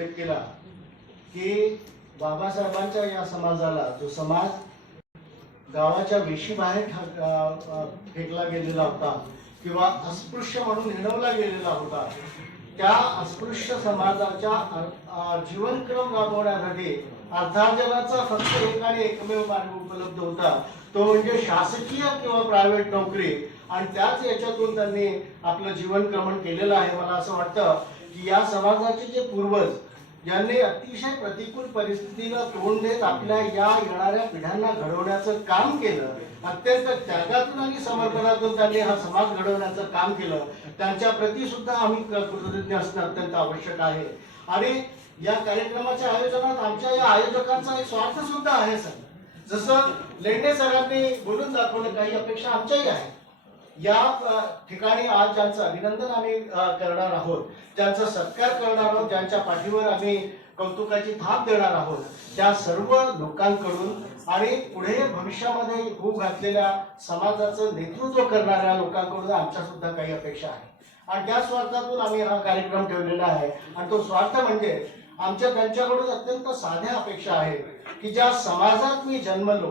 केला की बाबासाहेबांच्या या समाजाला जो समाज गावाच्या वेशीबाहेर बाहेर फेकला गेलेला होता किंवा अस्पृश्य म्हणून हिणवला गेलेला होता त्या अस्पृश्य समाजाच्या जीवनक्रम राबवण्यासाठी अर्थार्जनाचा फक्त एक आणि एकमेव मार्ग उपलब्ध होता. तो म्हणजे शासकीय किंवा प्रायव्हेट नोकरी. आणि त्याच याच्यातून त्यांनी आपलं जीवनक्रमण केलेलं आहे. मला असं वाटतं की या समाजाचे जे पूर्वज यांनी अतिशय प्रतिकूल परिस्थितीला तोंड देत आपल्या या येणाऱ्या पिढ्यांना घडवण्याचं काम केलं. अत्यंत त्यागातून आणि समर्पणातून त्यांनी हा समाज घडवण्याचं काम केलं. त्यांच्या प्रती सुद्धा आम्ही कृतज्ञ असणं अत्यंत आवश्यक आहे. आणि या कार्यक्रमाच्या आयोजनात आमच्या या आयोजकांचा एक स्वार्थ सुद्धा आहे सर. जसं लेंडे सरांनी बोलून दाखवलं काही अपेक्षा आमच्याही आहेत. या ठिकाणी आज ज्यांचं अभिनंदन आम्ही करणार आहोत ज्यांचा सत्कार करणार आहोत ज्यांच्या पाठीवर आम्ही कौतुकाची थाप देणार आहोत त्या सर्व लोकांकडून आणि पुढे भविष्यामध्ये खूप घातलेल्या समाजाचं नेतृत्व करणाऱ्या लोकांकडून आमच्या सुद्धा काही अपेक्षा आहे. आणि त्या स्वार्थातून आम्ही हा कार्यक्रम ठेवलेला आहे. आणि तो स्वार्थ म्हणजे आमच्या त्यांच्याकडून अत्यंत साध्या अपेक्षा आहेत की ज्या समाजात मी जन्मलो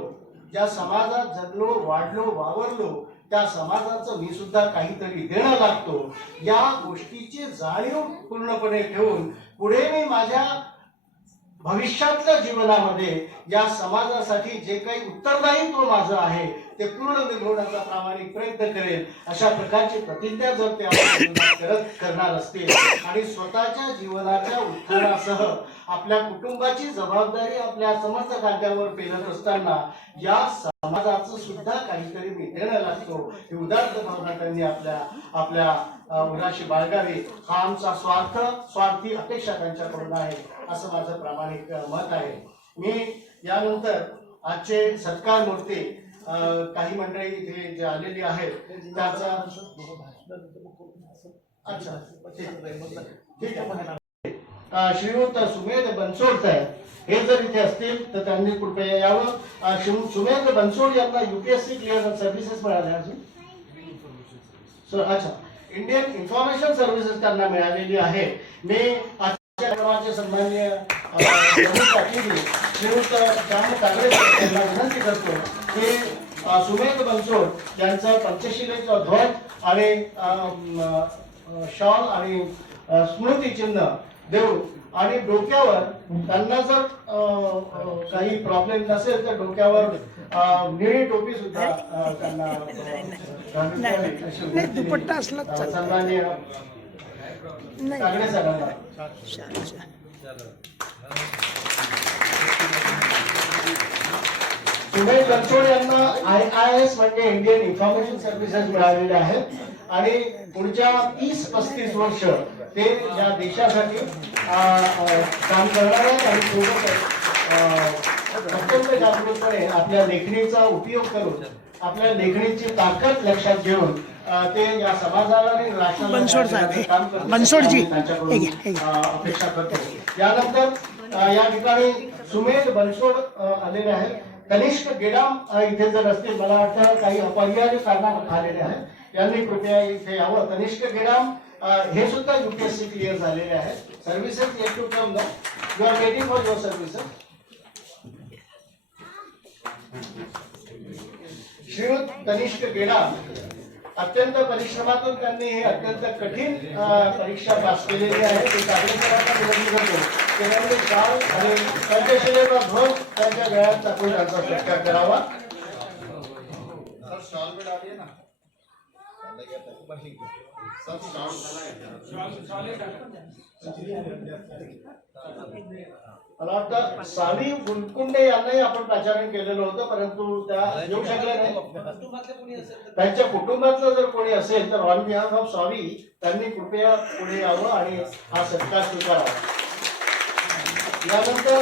ज्या समाजात जगलो वाढलो वावरलो त्या समाजाचं मी सुद्धा काहीतरी देणं लागतो. या गोष्टीची जाणीव पूर्णपणे ठेवून पुढे मी माझ्या भविष्यातल्या जीवनामध्ये या समाजासाठी जे काही उत्तरदायित्व माझं आहे ते पूर्ण निभवण्याचा प्रामाणिक प्रयत्न करेल अशा प्रकारची प्रतिज्ञा जर ते करत करणार असतील आणि स्वतःच्या जीवनाच्या उत्थानासह आपल्या कुटुंबाची जबाबदारी आपल्या समर्थ खात्यावर पेलत असताना या समाजाचं सुद्धा काहीतरी मी देणं लागतो ही उदात्त भावना त्यांनी आपल्या आपल्या मुलाशी उराशी बाळगावी. हा आमचा स्वार्थ स्वार्थी अपेक्षा त्यांच्याकडून आहे असं माझं प्रामाणिक मत आहे. मी यानंतर आजचे सत्कार मूर्ती काही मंडळी इथे जे आलेली आहेत त्याचा अच्छा ठीक आहे. अ, श्रीयुत सुमेध बनसोड साहेब हे जर इथे असतील तर त्यांनी कृपया यावं. अ, शिव- बनसोड यांना युपीएससी क्लिअर सर्व्हिसेस मिळाल्या अजून? अच्छा. इंडियन इन्फॉर्मेशन सर्व्हिसेस त्यांना मिळालेली आहे. मी आजच्या कार्यक्रमाचे सन्माननीय अ, प्रमुख यांना विनंती करतो की सुमेंद्र बनसोड यांचं पंचशिलेचं ध्वज आणि शॉल आणि स्मृतिचिन्ह देऊ. आणि डोक्यावर त्यांना जर काही प्रॉब्लेम नसेल तर डोक्यावर निळी टोपी सुद्धा त्यांना दुपट्टा असला. सुमेध बनसोड यांना आय आय एस म्हणजे इंडियन इन्फॉर्मेशन सर्व्हिसेस मिळालेले आहेत. आणि पुढच्या तीस पस्तीस वर्ष ते या देशासाठी काम करणार आहेत आणि सोबतच अत्यंत जागरूकपणे आपल्या लेखणीचा उपयोग करून आपल्या लेखणीची ताकद लक्षात घेऊन ते या समाजाला आणि राष्ट्राला बनसोडजी. अपेक्षा करतो. यानंतर या ठिकाणी सुमेध बनसोड आलेले आहेत. कनिष्क गेडाम इथे जर असतील मला वाटतं काही अपरिहार्य कारणाने आलेले आहेत. यांनी कृपया इथे यावं. कनिष्क गेडाम हे सुद्धा युपीएससी क्लिअर झालेले आहेत. Services yet to come you are waiting for your services श्रीयुत कनिष्क गेडाम अत्यंत परिश्रमातून त्यांनी हे अत्यंत कठीण परीक्षा पास केलेली आहे. ते कागडेसरांना विनंती करतो की त्यांनी काल आणि शिलेचा ध्वज त्यांच्या गळ्यात टाकून त्यांचा सत्कार करावा. मला वाटतं सावी गुलकुंडे यांनाही आपण प्राचारण केलेलं होतं परंतु त्या येऊ शकल्या नाही. त्यांच्या कुटुंबातलं जर कोणी असेल तर ऑन बिहाफ ऑफ स्वामी त्यांनी कृपया पुढे यावं आणि हा सत्कार स्वीकारावा. यानंतर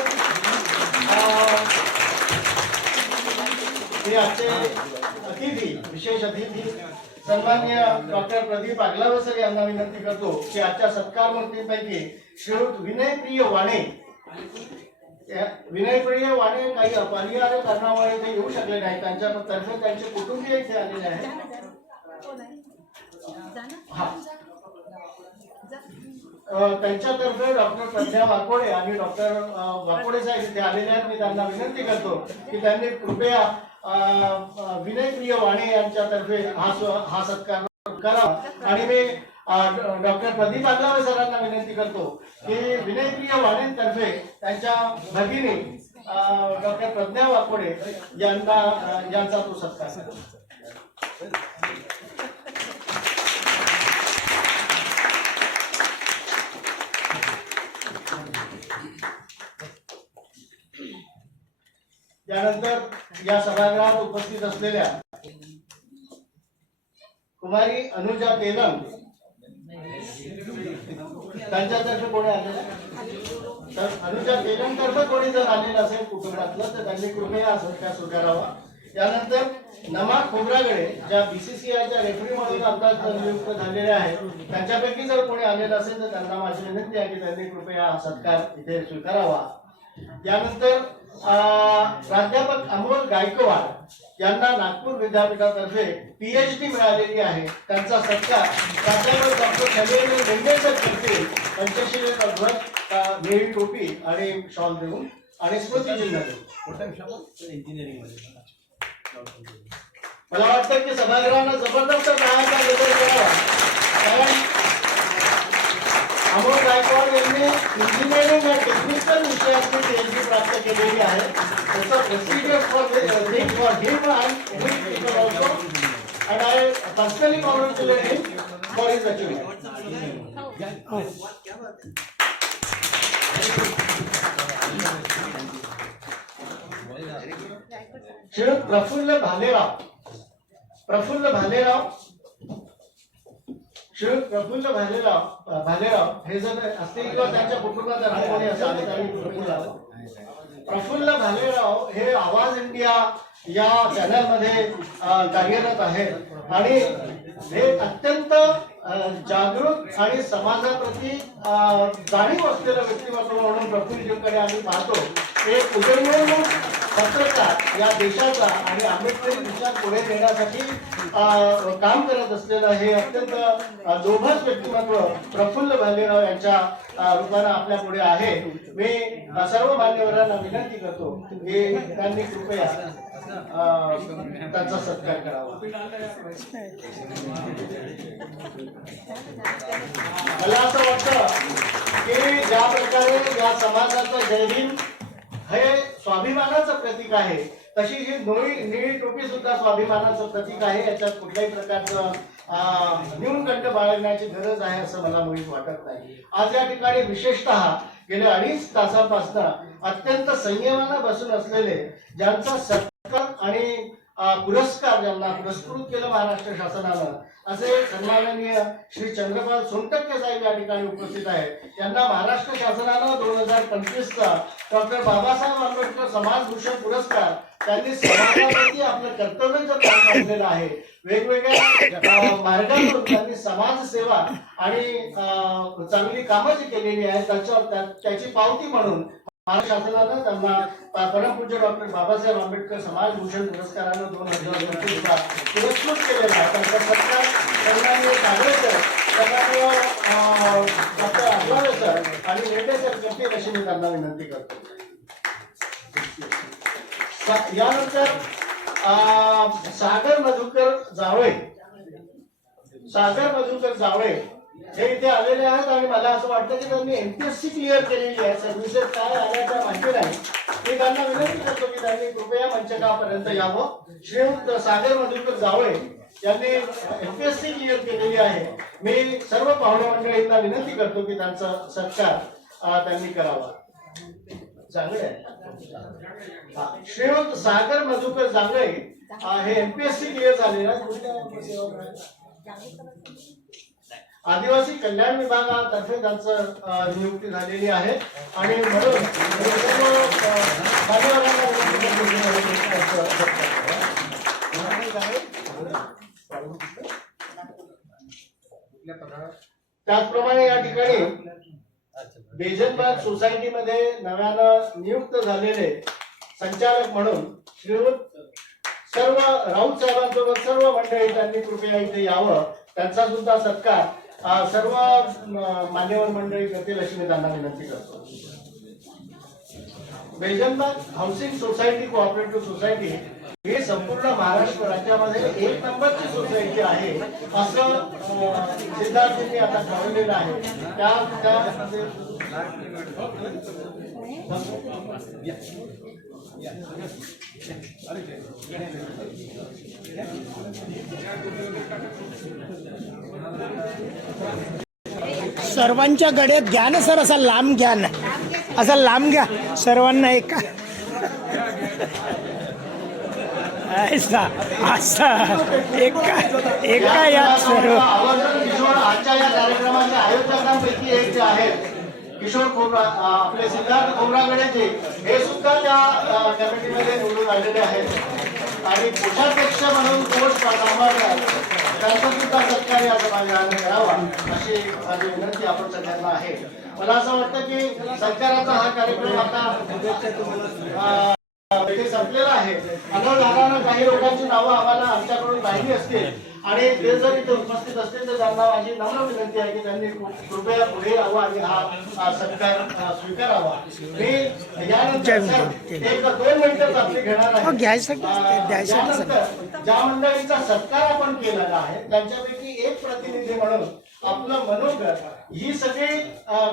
हे आजचे अतिथी विशेष अतिथी सन्मान्य डॉक्टर प्रदीप आगलावसर यांना विनंती करतो की आजच्या सत्कार मूर्तींपैकी श्रीयुत विनयप्रिय वाणे विनयप्रिय वाणे काही अपरिहार्य कारणामुळे ते येऊ शकले नाही त्यांच्या तर्फे त्यांचे कुटुंबीय इथे आलेले आहेत. हा. त्यांच्यातर्फे डॉक्टर प्रज्ञा वाकोडे आणि डॉक्टर वाकोडे साहेब इथे आलेले आहेत. मी त्यांना विनंती करतो की त्यांनी कृपया विनयप्रिय वाणे यांच्यातर्फे हा हा सत्कार करावा आणि मी डॉक्टर प्रदीप आगलावे सरांना विनंती करतो की विनयप्रिय वाणेंतर्फे त्यांच्या भगिनी डॉक्टर प्रज्ञा वाकोडे यांना यांचा तो सत्कार त्यानंतर या सभागृहात उपस्थित असलेल्या कुमारी अनुजा पेलम त्यांच्यातर्फे कोणी आले तर अनुजा तेलंग तर्फे कोणी जर आलेलं असेल कुटुंबातलं तर त्यांनी कृपया हा सत्कार स्वीकारावा. त्यानंतर नमा खोबरागडे ज्या बीसीसीआयच्या रेफरी म्हणून आता नियुक्त झालेल्या आहेत त्यांच्यापैकी जर कोणी आलेलं असेल तर त्यांना माझी विनंती आहे की त्यांनी कृपया हा सत्कार इथे स्वीकारावा. त्यानंतर प्राध्यापक अमोल गायकवाड यांना नागपूर विद्यापीठातर्फे पीएचडी मिळालेली आहे. त्यांचा सत्कार प्राध्यापक डॉक्टर खलेल वेंगेकर करतील. पंचशील निळी टोपी आणि शॉल देऊन आणि स्मृतिचिन्ह देऊन. इंजिनिअरिंगमध्ये. मला वाटतं की सभागृहानं जबरदस्त करावा कारण अमोल गायकवाड यांनी इंजिनिअरिंग आणि टेक्निकल पीएचडी प्राप्त केलेली आहे. त्याचं prestigious for for him and also and I personally congratulate him for his achievement Shri Praful Bhalerao. Praful Bhalerao. Shiv Praful Bhalerao Bhalerao हे जर असतील किंवा त्यांच्या कुटुंबाचा जर असं प्रफुल्ल प्रफुल्ल भालेराव हे आवाज इंडिया या चॅनलमध्ये कार्यरत आहेत. आणि हे अत्यंत जागरूक आणि समाजाप्रती जाणीव असलेलं व्यक्तिमत्व म्हणून प्रफुल्लजींकडे आम्ही पाहतो. एक उदयोन्मुख पत्रकार या देशाचा आणि आंबेडकरी विचार पुढे नेण्यासाठी काम करत असलेलं हे अत्यंत जोभस व्यक्तिमत्व प्रफुल्ल भालेराव यांच्या रूपाने रूपानं आपल्या पुढे आहे. मी सर्व मान्यवरांना विनंती करतो की त्यांनी कृपया त्यांचा सत्कार करावा. मला असं वाटतं की ज्या प्रकारे या समाजाचं जयभीम हे स्वाभिमानाचं प्रतीक आहे. तशी ही नोळी निळी टोपी सुद्धा स्वाभिमानाचं प्रतीक आहे. याच्यात कुठल्याही प्रकारचं न्यूनगंड बाळगण्याची गरज आहे असं मला मुळीच वाटत नाही. आज या ठिकाणी विशेषतः गेल्या अडीच तासांपासून अत्यंत संयमानं बसून असलेले ज्यांचा सत्कार आणि पुरस्कार ज्यांना पुरस्कृत केलं महाराष्ट्र शासनानं असे सन्माननीय श्री चंद्रपाल सोनटक्के साहेब या ठिकाणी उपस्थित आहेत. यांना महाराष्ट्र शासनानं दोन हजार पंचवीसचा डॉक्टर बाबासाहेब आंबेडकर समाजभूषण पुरस्कार त्यांनी समाजाप्रती आपलं कर्तव्य जर पार आहे वेगवेगळ्या अं, मार्गातून त्यांनी समाजसेवा आणि चांगली कामं जी केलेली आहेत त्याच्यावर त्याची पावती म्हणून महाराष्ट्र शासनानं त्यांना परमपूज्य डॉक्टर बाबासाहेब आंबेडकर समाजभूषण पुरस्कारानं दोन हजार पंचवीसला पुरस्कृत केलेला आहे. त्यांचा सत्कार सन्माननीय कागडेकर सन्माननीय डॉक्टर आगलावे आणि रेड्डे सर करतील अशी मी त्यांना विनंती करतो. यानंतर सागर मधुकर जावळे सागर मधुकर जावळे हे इथे आलेले आहेत आणि मला असं वाटतं की त्यांनी एमपीएससी क्लिअर केलेली आहे. सर्व्हिसेस काय आल्याच्या माहिती नाही. मी त्यांना विनंती करतो की त्यांनी कृपया मंचकापर्यंत यावं. श्रीयुक्त सागर मधुकर जावळे यांनी एमपीएससी क्लिअर केलेली आहे. मी सर्व पाहुणे मंडळींना विनंती करतो की त्यांचा सत्कार त्यांनी करावा. चांगले श्रीयुक्त सागर मधुकर जांगळे हे एमपीएससी क्लिअर झालेले आहेत कुठल्या सेवा मिळाली? आदिवासी कल्याण विभागातर्फे त्यांचं नियुक्ती झालेली आहे. आणि म्हणून त्याचप्रमाणे या ठिकाणी बेजनबाग सोसायटीमध्ये नव्यानं नियुक्त झालेले संचालक म्हणून श्रीयुत सर्व राऊत साहेबांसोबत सर्व मंडळी त्यांनी कृपया इथे यावं. त्यांचा सुद्धा सत्कार सर्व मान्यवर मंडळी करतील अशी मी त्यांना विनंती करतो. Bezanbagh housing society cooperative society ही संपूर्ण महाराष्ट्र राज्यामध्ये एक नंबरची सोसायटी आहे. असं अ, सिद्धार्थजींनी आता कळवलेलं आहे. त्या त्या सर्वांच्या गड्यात घ्या ना सर असा लांब घ्या ना असा लांब घ्या सर्वांना एका ऐसा असा एका एका यात सर्व आजच्या या कार्यक्रमाच्या आयोजकांपैकी एक जे आहेत किशोर खोबरा आपले सिद्धार्थ खोबरागडेचे हे सुद्धा त्या कमिटीमध्ये निवडून आलेले आहेत. आणि कोषाध्यक्ष म्हणून कोष सांभाळतात त्यांचा सुद्धा सत्कार या समाजाने करावा अशी माझी विनंती आपण सगळ्यांना आहे. मला असं वाटतं की सरकाराचा हा कार्यक्रम आता संपलेला आहे. अनोळानं काही लोकांची नावं आम्हाला आमच्याकडून राहिली असतील. आणि ते जर इथे उपस्थित असतील तर त्यांना माझी नम्र विनंती आहे की त्यांनी कृपया पुढे यावं आणि हा हा सत्कार स्वीकारावा. मी यानंतर एक दोन मिनिटं आपली घेणार हो, आहे. यानंतर ज्या मंडळींचा सत्कार आपण केलेला आहे त्यांच्यापैकी एक प्रतिनिधी म्हणून आपलं मनोगत ही सगळी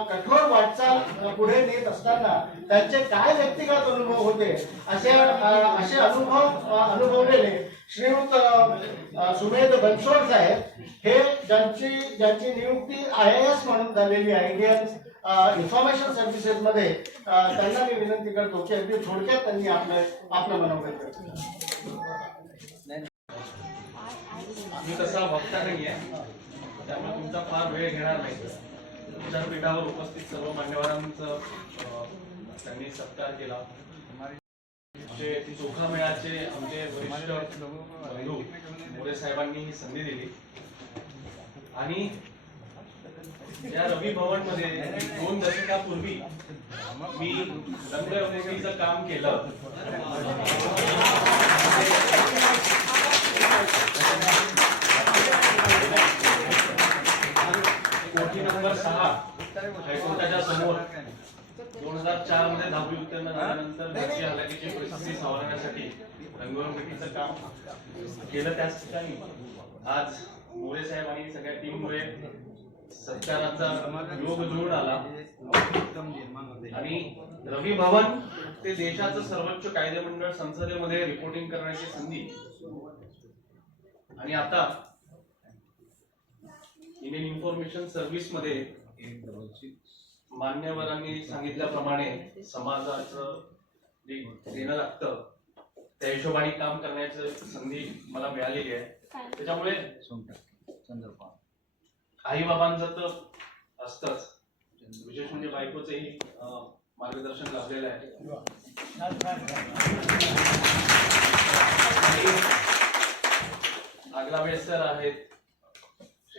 कठोर वाटचाल पुढे नेत असताना त्यांचे काय व्यक्तिगत अनुभव होते असे असे अनुभव अनुभवलेले श्रीयुत सुमेध बनसोड साहेब हे ज्यांची ज्यांची नियुक्ती आय एस म्हणून झालेली आहे इंडियन इन्फॉर्मेशन सर्व्हिसेस मध्ये त्यांना मी विनंती करतो की अगदी थोडक्यात त्यांनी आपलं आपलं मनोगत व्यक्त मी तसा वक्ता नाहीये. त्यामुळे तुमचा फार वेळ घेणार नाही. विद्यापीठावर उपस्थित सर्व मान्यवरांचं त्यांनी सत्कार केला. चोखा मेळाचे आमचे वरिष्ठ बंधू मोरे साहेबांनी ही संधी दिली. आणि या रवी भवनमध्ये दोन दशकापूर्वी मी रंगरंगोळीचं काम केलं. नंबर सहा. हायकोर्टाच्या समोर. दोन हजार चारमध्ये दहावी उत्तीर्ण झाल्यानंतर घरची हलाखीची परिस्थिती सावरण्यासाठी रंगरंगीचं काम केलं त्याच ठिकाणी. आज मोरे साहेब आणि सगळ्या टीममुळे सत्काराचा योग जुळून आला. आणि रवी भवन ते देशाचं सर्वोच्च कायदेमंडळ संसदेमध्ये रिपोर्टिंग करण्याची संधी. आणि आता इंडियन इन्फॉर्मेशन सर्व्हिसमध्ये मान्यवरांनी सांगितल्याप्रमाणे समाजाचं जे देणं लागतं त्या हिशोबाने काम करण्याची संधी मला मिळालेली आहे. त्याच्यामुळे आई बाबांचं तर असतच. विशेष म्हणजे बायकोचंही मार्गदर्शन लाभलेलं आहे. आगला वेळेस सर आहेत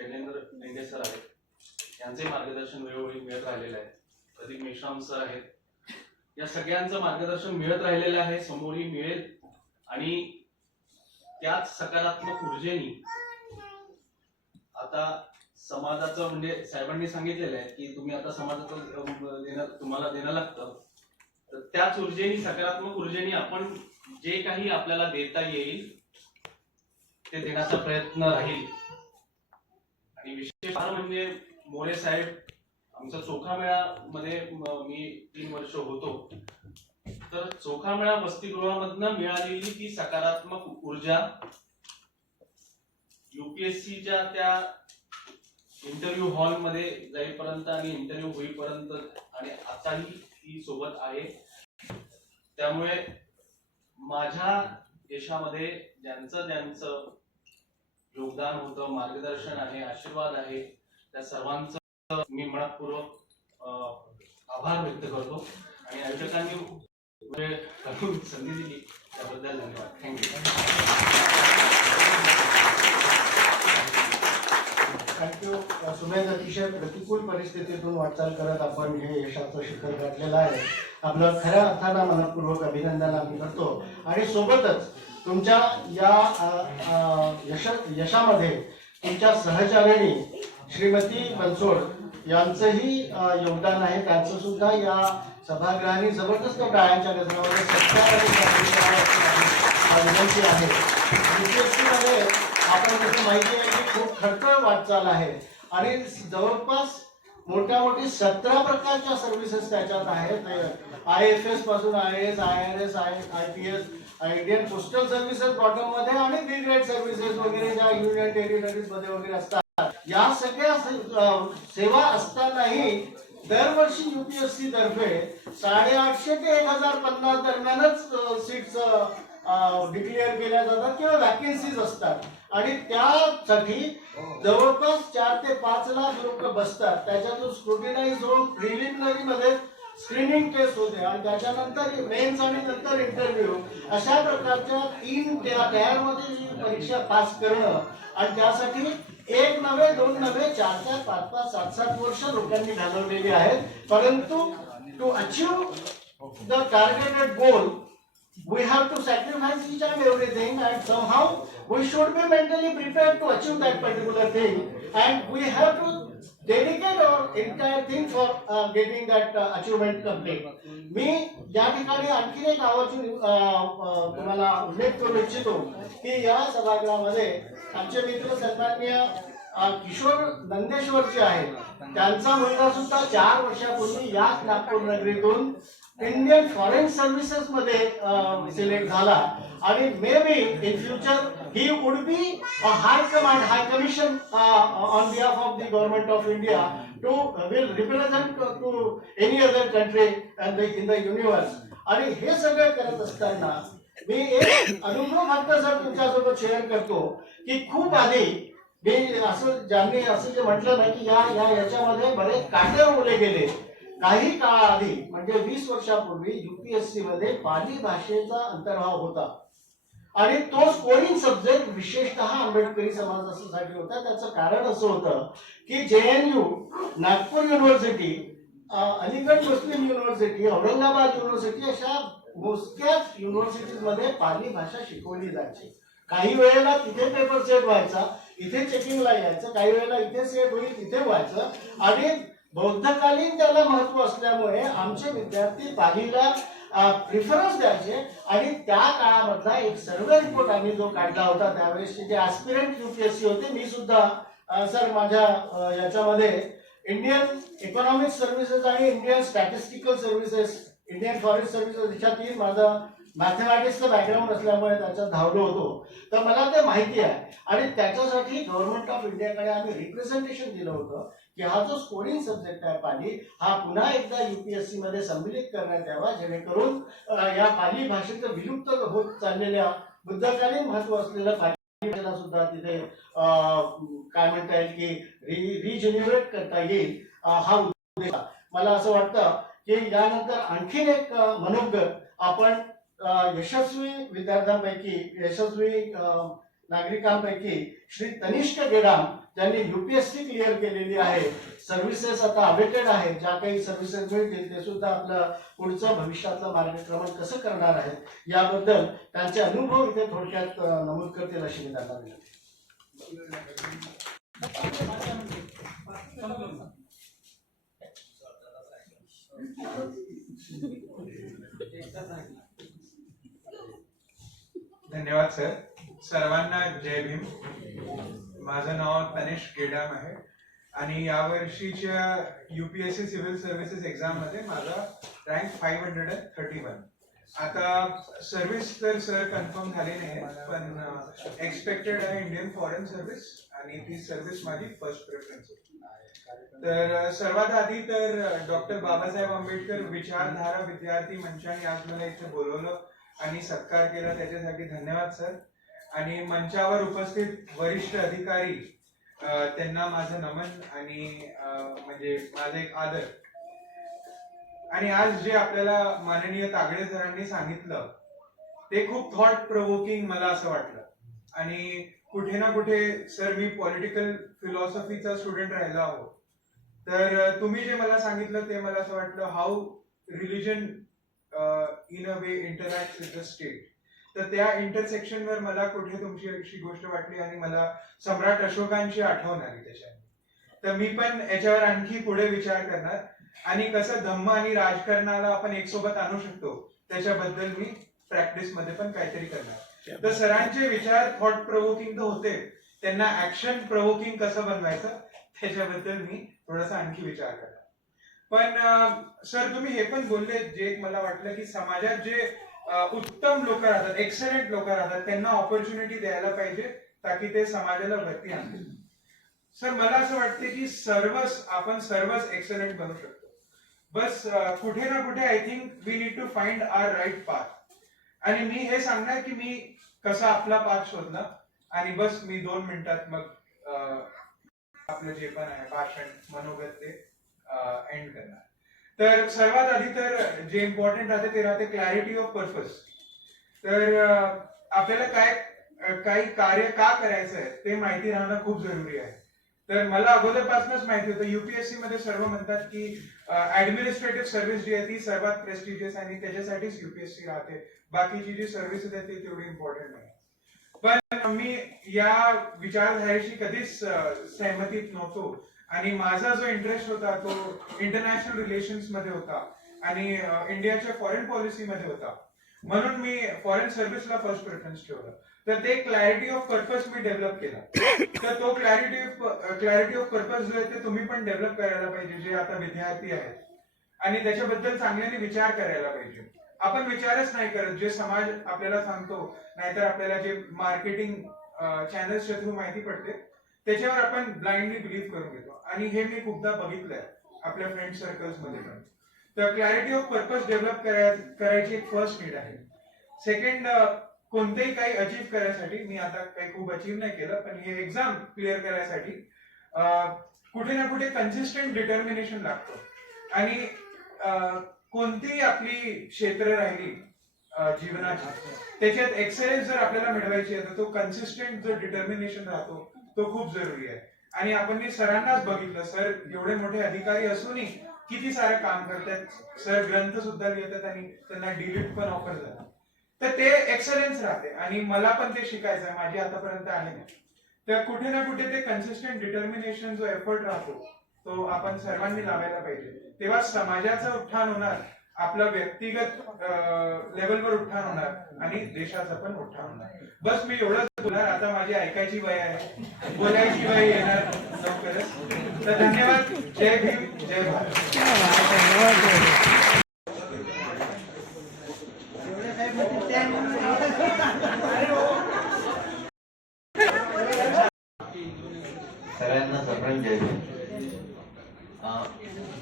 शैलेंद्र लेंगे सर आहेत. यांचे मार्गदर्शन वेळोवेळी मिळत राहिलेलं आहे. प्रदीप मेश्राम सर आहेत. या सगळ्यांचं मार्गदर्शन मिळत राहिलेलं आहे. समोरही मिळेल. आणि त्याच सकारात्मक ऊर्जेनी आता समाजाचं म्हणजे साहेबांनी सांगितलेलं आहे की तुम्ही आता समाजाचं देणं तुम्हाला देणं लागतं. तर त्याच ऊर्जेनी सकारात्मक ऊर्जेनी आपण जे काही आपल्याला देता येईल ते देण्याचा प्रयत्न राहील. आणि विशेष म्हणजे मोरे साहेब आमचा चोखा मेळा मध्ये मी तीन वर्ष होतो. तर चोखा मेळा वसतिगृहामधनं मिळालेली ती सकारात्मक ऊर्जा युपीएससीच्या त्या इंटरव्ह्यू हॉलमध्ये जाईपर्यंत आणि इंटरव्ह्यू होईपर्यंत आणि आताही ही सोबत आहे. त्यामुळे माझ्या देशामध्ये ज्यांचं ज्यांचं योगदान होतं मार्गदर्शन आहे आशीर्वाद आहे. त्या सर्वांचं मी मनपूर्वक आभार व्यक्त करतो. आणि आयोजकांनी म्हणजे संधी दिली त्याबद्दल धन्यवाद. थँक्यू थँक्यू सुमेध अतिशय प्रतिकूल परिस्थितीतून वाटचाल करत आपण हे यशाचं शिखर गाठलेलं आहे. आपलं खऱ्या अर्थानं मनपूर्वक अभिनंदन आम्ही करतो. आणि सोबतच तुमच्या या यश यशामध्ये तुमच्या सहचारिणी श्रीमती बनसोड यांचंही योगदान आहे त्यांचं सुद्धा या सभागृहाने जबरदस्त टाळ्यांच्या गजरामध्ये सत्कार विनंती आहे मध्ये आपण जसं माहिती आहे की खूप खडतर वाटचाल आहे आणि जवळपास मोठ्या मोठी सतरा प्रकारच्या सर्व्हिसेस त्याच्यात आहेत I F एसपासून I S I R S I I P S Indian postal services बॉटममध्ये आणि बी ग्रेड सर्व्हिसेस वगैरे ज्या युनियन टेरिटरीजमध्ये वगैरे असतात. या सगळ्या सेवा असतानाही दरवर्षी युपीएससी तर्फे साडेआठशे ते एक हजार पन्नास दरम्यानच सीट्स डिक्लेअर केल्या जातात किंवा वॅकेन्सीज असतात. आणि त्यासाठी जवळपास चार ते पाच लाख लोक बसतात. त्याच्यातून स्क्रुटिनाइज होऊन प्रिलिमिनरी मध्ये स्क्रीनिंग टेस्ट होते आणि त्याच्यानंतर मेन्स आणि नंतर इंटरव्ह्यू अशा प्रकारच्या तीन तयारमध्ये जी परीक्षा पास करणं आणि त्यासाठी एक नव्हे दोन नव्हे चार चार पाच पाच सात सात वर्ष लोकांनी घालवलेली आहेत. परंतु to achieve the targeted goal we have to sacrifice each and everything and somehow we should be mentally prepared to achieve that particular thing. And we have to dedicate our entire thing for getting that that uh, complete मी या ठिकाणी आणखीन एक आवर्जून तुम्हाला उल्लेख करू इच्छितो की या सभागृहामध्ये आमचे मित्र सन्माननीय किशोर नंदेश्वर जे आहेत. त्यांचा मुलगा सुद्धा चार वर्षापूर्वी याच नागपूर नगरीतून इंडियन फॉरेन सर्व्हिसेस मध्ये सिलेक्ट झाला. आणि may be in future he would be high command high commission on behalf of the government of India to will represent to any other country in the universe आणि हे सगळं करत असताना मी एक अनुभव फक्त सर तुमच्यासोबत शेअर करतो की खूप आधी मी असं ज्यांनी असं जे म्हटलं ना की या या याच्यामध्ये बरेच काटे उरले गेले. काही काळाआधी म्हणजे वीस वर्षापूर्वी युपीएससी मध्ये पाली भाषेचा अंतर्भाव होता. आणि तो स्कोरिंग सब्जेक्ट विशेषतः आंबेडकरी समाजासाठी होता. त्याचं कारण असं होतं की J N U Nagpur university Aligarh Muslim university Aurangabad university अशा मोजक्याच युनिव्हर्सिटीजमध्ये पाली भाषा शिकवली जायची. काही वेळेला तिथे पेपर सेट व्हायचा इथे चेकिंगला यायचं काही वेळेला इथे सेट होईल तिथे व्हायचं. आणि बौद्धकालीन त्याला महत्त्व असल्यामुळे आमचे विद्यार्थी पालीला प्रिफरन्स द्यायचे आणि त्या काळामधला एक सर्वे रिपोर्ट आम्ही जो काढला होता त्यावेळेसचे जे ऍस्पिरंट युपीएससी होते. मी सुद्धा सर माझ्या याच्यामध्ये इंडियन इकॉनॉमिक सर्व्हिसेस आणि Indian statistical services Indian forest services याच्यातील माझा मॅथमॅटिक्सचं बॅकग्राऊंड असल्यामुळे त्याच्यात धावलो होतो. तर मला ते माहिती आहे. आणि त्याच्यासाठी गव्हर्नमेंट ऑफ इंडियाकडे आम्ही रिप्रेझेंटेशन दिलं होतं. की हा जो स्कोरिंग सब्जेक्ट आहे पाली हा पुन्हा एकदा युपीएससी मध्ये संमिलित करण्यात यावा जेणेकरून या पाली भाषेचं विलुप्त होत चाललेल्या बुद्धकालीन महत्त्व असलेलं पाली भाषेला सुद्धा तिथे काय म्हणता येईल की रिजेन्युरेट करता येईल हा उद्देश. मला असं वाटतं की यानंतर आणखीन एक अ, मनोगत आपण यशस्वी विद्यार्थ्यांपैकी यशस्वी नागरिकांपैकी श्री तनिष्क गेडाम ज्यांनी युपीएससी क्लिअर केलेली आहे. सर्व्हिसेस आता अवेटेड आहे ज्या काही सर्व्हिसेस मिळतील ते सुद्धा आपलं पुढचं भविष्यातलं मार्गक्रमण कसं करणार आहेत याबद्दल त्यांचे अनुभव इथे थोडक्यात नमूद करतील अशी मी त्यांना धन्यवाद सर. सर्वांना जय भीम. माझं नाव तनिष गेडाम आहे. आणि यावर्षीच्या युपीएससी सिव्हिल सर्व्हिसेस एक्झाममध्ये माझा rank five hundred and thirty one आता सर्व्हिस तर सर कन्फर्म झाली नाही पण एक्सपेक्टेड आहे इंडियन फॉरेन सर्व्हिस आणि ती सर्व्हिस माझी फर्स्ट प्रेफरन्स आहे तर सर्वात आधी तर डॉक्टर बाबासाहेब आंबेडकर विचारधारा विद्यार्थी मंचाने आज मला इथे बोलवलं आणि सत्कार केला. त्याच्यासाठी धन्यवाद सर. आणि मंचावर उपस्थित वरिष्ठ अधिकारी त्यांना माझं नमन आणि म्हणजे माझा एक आदर. आणि आज जे आपल्याला माननीय तागडे सरांनी सांगितलं ते खूप थॉट प्रोवोकिंग मला असं वाटलं. आणि कुठे ना कुठे सर मी पॉलिटिकल फिलॉसॉफीचा स्टुडंट राहिला आहो तर तुम्ही जे मला सांगितलं ते मला असं वाटलं how religion in a way interact with the state तर त्या intersection वर मला कुठे तुमची अशी गोष्ट वाटली आणि मला सम्राट अशोकांची आठवण आली त्याच्यात तर मी पण याच्यावर आणखी पुढे विचार करणार. आणि कसं धम्म आणि राजकारणाला आपण एक सोबत आणू शकतो त्याच्याबद्दल मी प्रॅक्टिसमध्ये पण काहीतरी करणार. तर सरांचे विचार थॉट प्रोवोकिंग तर होते. त्यांना ऍक्शन प्रोवोकिंग कसं बनवायचं त्याच्याबद्दल मी थोडासा आणखी विचार करणार. पण सर तुम्ही हे पण बोलले जे मला वाटलं की समाजात जे उत्तम लोक राहतात एक्सलेंट लोक राहतात त्यांना ऑपॉर्च्युनिटी द्यायला पाहिजे ताकी ते समाजाला भरती आणतील. सर मला असं वाटते की सर्वच आपण सर्वच एक्सलेंट बनू शकतो. बस कुठे ना कुठे I think we need to find our right path आणि मी हे सांगणार की मी कसा आपला पाथ शोधला आणि बस मी दोन मिनिटात मग आपलं जे पण आहे भाषण मनोगत ते एंड करणार. तर सर्वात आधी तर जे इम्पॉर्टंट राहते ते राहते क्लॅरिटी ऑफ पर्पज तर आपल्याला काय काही कार्य का करायचं आहे ते माहिती राहणं खूप जरुरी आहे. तर मला अगोदरपासूनच माहिती होतं युपीएससी मध्ये सर्व म्हणतात की ऍडमिनिस्ट्रेटिव्ह सर्व्हिस जी आहे ती सर्वात प्रेस्टिजियस आणि त्याच्यासाठीच युपीएससी राहते. बाकीची जी सर्व्हिस आहे ती तेवढी इम्पॉर्टंट नाही. पण मी या विचारधारेशी कधीच सहमतीत नव्हतो. आणि माझा जो इंटरेस्ट होता तो इंटरनॅशनल रिलेशन्समध्ये होता आणि इंडियाच्या फॉरेन पॉलिसी मध्ये होता. म्हणून मी फॉरेन सर्व्हिसला फर्स्ट प्रेफरन्स ठेवलं. तर ते क्लॅरिटी ऑफ पर्पज मी डेव्हलप केला. तर तो clarity of clarity of purpose जो आहे ते तुम्ही पण डेव्हलप करायला पाहिजे जे आता विद्यार्थी आहेत. आणि त्याच्याबद्दल चांगल्याने विचार करायला पाहिजे. आपण विचारच नाही करत जे समाज आपल्याला सांगतो नाहीतर आपल्याला जे मार्केटिंग चॅनल्सच्या थ्रू माहिती पडते त्याच्यावर आपण ब्लाइंडली बिलीव्ह करून घेतो. आणि हे मी खूपदा बघितलंय आपल्या फ्रेंड सर्कल्समध्ये पण. तर क्लॅरिटी ऑफ पर्पज डेव्हलप करायची एक फर्स्ट नीड आहे. सेकंड कोणतेही काही अचीव करायसाठी मी आता काही खूप अचीव नाही केलं पण हे एक्झाम क्लिअर करायसाठी कुठे ना कुठे कन्सिस्टंट डिटर्मिनेशन लागतं. आणि कोणतीही आपली क्षेत्र राहिली अं, जीवनाची त्याच्यात एक्सेलन्स जर आपल्याला मिळवायची आहे तर तो कन्सिस्टंट जो डिटर्मिनेशन राहतो तो खूप जरुरी आहे. आणि आपण मी सरांनाच बघितलं. सर एवढे मोठे अधिकारी असूनही किती सारे काम करतात. सर ग्रंथ सुद्धा लिहितात आणि त्यांना डिलीट पण ऑफर झाला तर ते एक्सलन्स राहते. आणि मला पण ते शिकायचं आहे. माझी आतापर्यंत आहे. नाही तर कुठे ना कुठे ते कन्सिस्टंट डिटर्मिनेशन जो एफर्ट राहतो तो आपण सर्वांनी लावायला पाहिजे. तेव्हा समाजाचं उत्थान होणार. आपलं व्यक्तिगत लेवलवर उत्थान होणार आणि देशाचं पण उत्थान होणार. बस मी एवढंच बोलणार आता माझी ऐकायची वय आहे. बोलायची वय येणार लवकरच. तर धन्यवाद. जय भीम जय भारत. सगळ्यांना सप्रेम जय भीम. अं,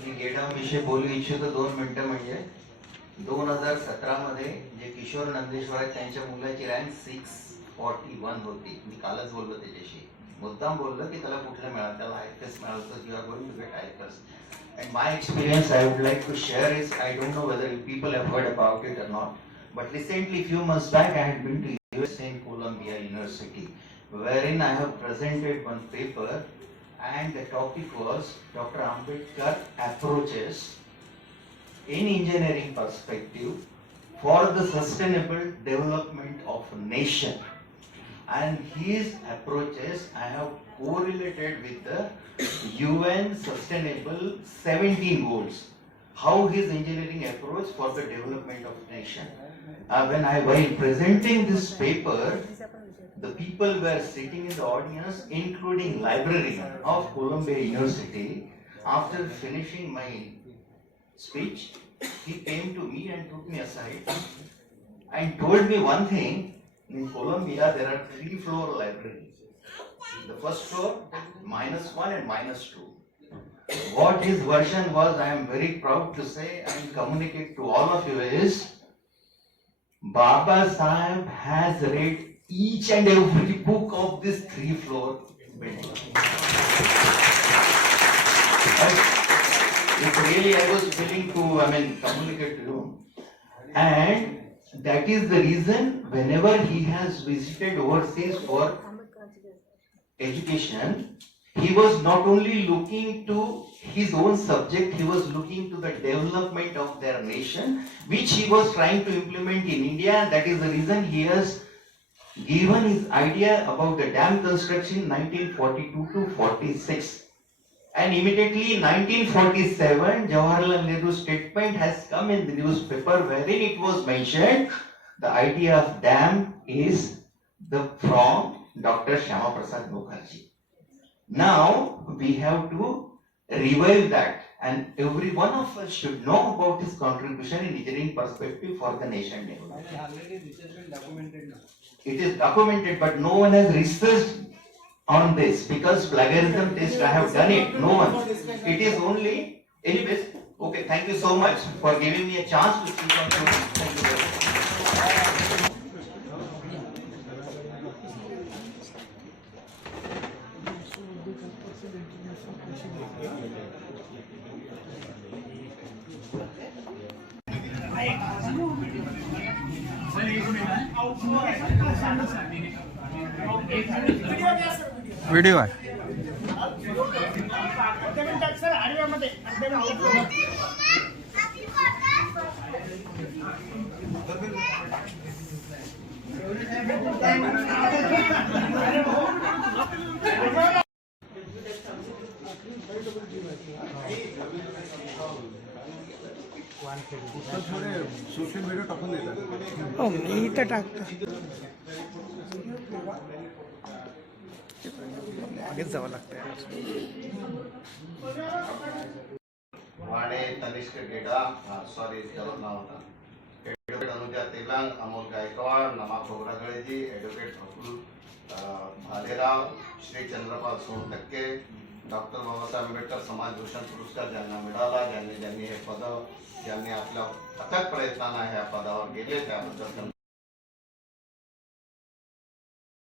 मी गेटआउट विषयी बोलू इच्छितो दोन मिनिटं. म्हणजे दोन हजार सतरा मध्ये जे किशोर नंदेश्वर आहेत त्यांच्या मुलाची रँक सिक्स फॉर्टी वन होती. मी कालच बोललो त्याच्याशी. मुद्दाम बोललो की त्याला कुठलं मिळालं? त्याला आयकर्स मिळालं होतं किंवा going to get आयकर्स and my experience I would like to share is I don't know whether you people afford about it or not but recently few months back I had been to U S in Columbia university where in I have presented one paper and the topic was doctor Ambedkar approaches in engineering perspective for the sustainable development of nation. And his approaches I have correlated with the UN Sustainable 17 Goals. How his engineering approach for the development of nation. Uh, when I while presenting this paper, the people were sitting in the audience, including librarian of Columbia University. After finishing my speech, he came to me and took me aside and told me one thing. In Columbia, there are three floor libraries. The first floor, minus one and minus two. What his version was, I am very proud to say and communicate to all of you is Baba Sahib has read each and every book of this three floor building. Really I was willing to, I mean, communicate to him. And that is the reason whenever he has visited overseas for education, he was not only looking to his own subject, he was looking to the development of their nation, which he was trying to implement in India. That is the reason he has given his idea about the dam construction 1942 to 46. And immediately 1947, Jawaharlal Nehru statement has come in the newspaper wherein it was mentioned the idea of dam is the from Dr. Shyama Prasad Mukherjee. Now we have to revive that and every one of us should know about his contribution in engineering perspective for the nation development. It is documented, but no one has researched on this because plagiarism test I have done it. No one. It is only, anyways. Okay, thank you so much for giving me a chance to speak on. Thank you very much. Video आहे हो मी इथं टाकतो मागेच जावं लागतं वाणे Tanishq गेडा sorry त्याचं नाव होता. ॲडव्होकेट अनुजा तेलांग अमोल गायकवाड नमा खोबरागळेजी ॲडव्होकेट प्रफुल्ल भालेराव श्री चंद्रपाल सोनटक्के डॉक्टर बाबासाहेब आंबेडकर समाज भूषण पुरस्कार ज्यांना मिळाला ज्यांनी ज्यांनी हे पद ज्यांनी आपल्या अथक प्रयत्नांना ह्या पदावर गेले त्याबद्दल